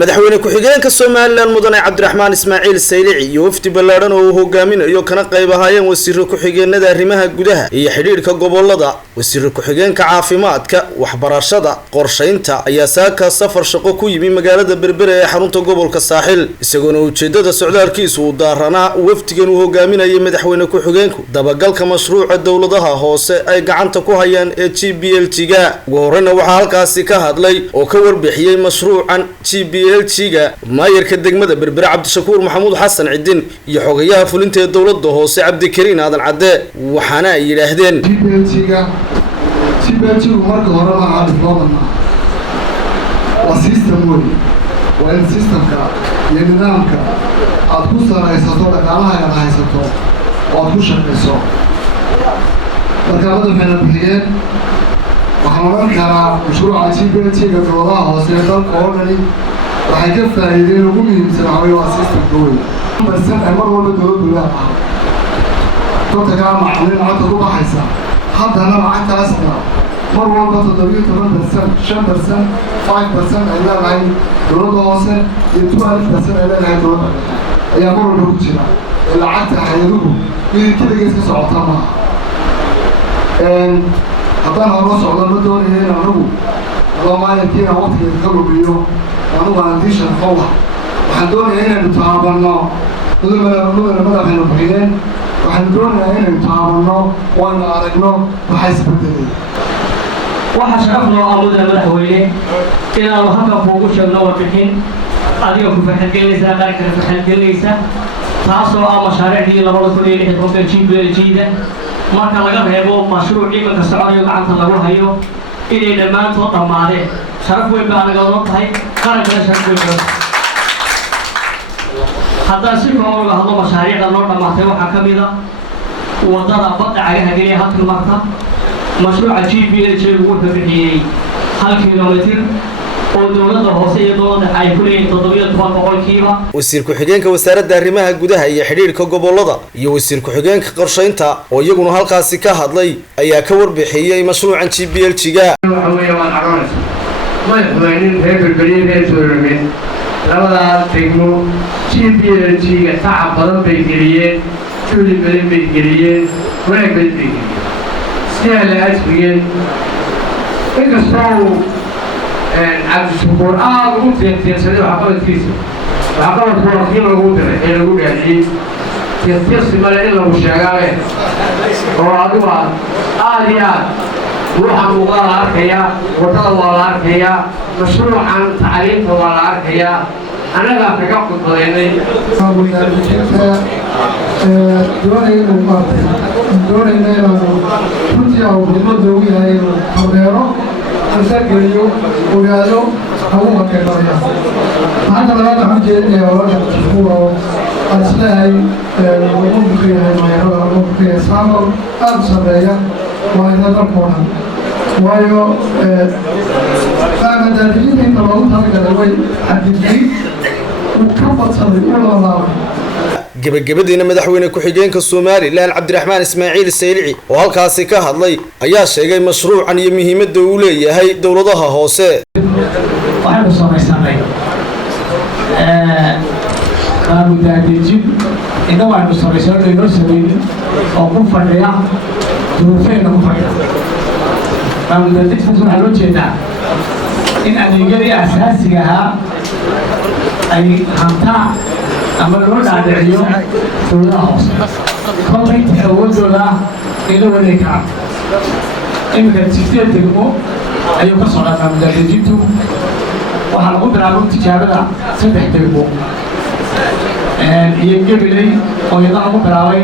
madaxweyne ku-xigeenka Soomaaliland mudane Cabdiraxmaan Ismaaciil Saylici iyo wafdi ballaaran oo uu hogaaminayo kana qayb ahaayeen wasiirka ku-xigeenada arrimaha gudaha iyo xiriirka gobolada wasiirka ku-xigeenka caafimaadka waxbarashada qorsheynta ayaa saaka safar shaqo ku yimi magaalada Berbera ee xarunta gobolka Saaxil isagoona ujeedada socdaalkiisu uu daaranaa wafdigan uu hogaaminayay madaxweyne ku-xigeenku dabagalka mashruuca dawladaha hoose ay gacanta ku hayaan ee GBLT-ga ugu horreeyna waxa halkaasi ka hadlay oo ka warbixiyay mashruucan GBLT-ga maayirka degmada Berbera Cabdishakuur Maxamuud Xasan Cidin iyo xogayaha fulinta dawladda hoose Cabdikariin Aadan Cadde waxaana ay yiraahdeen GBLT-ga marka hore ma aha diplomat waa system weyn waa in systemka iyo nidaamka aad ku sareysato dhaqaalaha aad haysato oo aad ku shaqeyso marka madaxweyne bixiyeen waxaan oran karaa mashruuca GBLT-ga dawladaha hoose ee dalka oo dhani waxay ka faa'iideen ugu muhiimsan waa systemka weyn barsan ay mar walba dawladdu leedahay dadka kala macallin lacagta ku baxaysa haddana lacagtaasna mar walba 17%, 5% ay leedahay dawladda hoose iyo 12% ay leedahay dawladda ayaa mar walba ku jira lacagta hay'aduhu mid kaligeed ka socota maaha haddaan hore socdo ma doonayo in anagu maalinkiina waqtigeeda ka lubiyo anugu aan diishan qowa waxaan doonayaa inaynu taabanno mudane madaxaynu bixiyeen waxaan doonayaa inaynu taabanno waynu aragno waxa isbedelay waxa sharaf loo ah mudane madaxweyne inaanu halkan kuugu sheegno warbixin adiga ku faxalgelinaysa qaranka faxalgelinaysa taasoo ah mashaariicdii 2016 GBLT-da marka laga reebo mashruuc imanka soconayo gacanta lagu hayo inay dhammaantood dhammaadeen sharaf weyn baa naga oran tahay qarankana sharaf weyn haddaan si kooban uga hadlo mashaariicda noo dhammaatay waxaa ka mid ah wadada badda cagaha geliya halkan marta mashruuca GBLT-gu wuxuu bixiyey 1 kilomitir oo dawladda hoose iyo dawladda ay ku leeyihiin 17% wasiir ku-xigeenka wasaaradda arrimaha gudaha iyo xiriirka gobolada iyo wasiir ku-xigeenka qorsheynta oo iyaguna halkaasi ka hadlay ayaa ka warbixiyay mashruucan GBLT-ga waxa weeyaan aqoonsi madaxweyne Berbera Soomaaliland labada degmo GBLT-ga tacab badan bay geliyeen juhdi badan bay geliyeen wanaag badan bay geliyeen sida la asbiyeen inkastoo Cabdishakuur aad ugu tiirsanay waxqabadkiisa waxqabadku waa kii lagu diray ee lagu gaadhiyey tiirsi male in lagu sheegaabe oo adigu aad iyo aad ruuxa muuqda la arkayaa wadada waa la arkayaa mashruucan tacliinta waa la arkayaa annagaa kaga khudbadaynay doonayna inaanu runtii awdimada ugu yahay inuu habeero ansargeliyo ogaado hagu makeedaya maxaanta labaad waxaan jeedinayaa walaalka Cabdishakuur oo aan isleehay wuxuu ka yahay maayarada wuxuu ka yahay saamol aad u sarreeya waa ina dalkoo dhan waayo qaamadaadijinta inta loogu talagalay way xadidgay uu ka badsaday u lalaabay gabagabadiina madaxweyne ku-xigeenka Soomaaliland Cabdiraxmaan Ismaaciil Saylici oo halkaasi ka hadlay ayaa sheegay mashruucan iyo muhiimadda uu leeyahay dawladaha hoose waxaanu samaysanay qaamadaadijin inagoo aynu samaysanay inoo samaynin oo ku fadhiya duruufeena ku fadhiya qaamadaadijintaas waxaa loo jeedaa in adeegyadii asaasiga ahaa ay hantaan ama loo dhaadhiciyo dawladaha hoose kollayta awoodooda ila wareegi karaan iminka 8 degmo ayuu ka socdaa qaamadaadijintu waxaa lagu bilaabay tijaabada 3 degmo iyo Gabiley oo iyada lagu bilaabay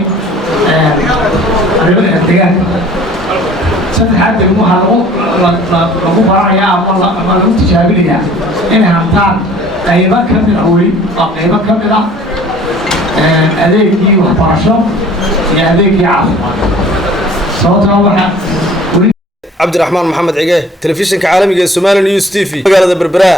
arrimaha deegaanka 3 degmo waxaa lagu baranayaa ama lagu tijaabinayaa inay hantaan qaybo ka mid ah weyn oo qaybo ka mid ah adeegii waxbarasho iyo adeegii caafimaad sababtoo waxa Cabdiraxmaan Maxamed Cige telefishinka caalamiga ee Soomaali News TV magaalada Berbera.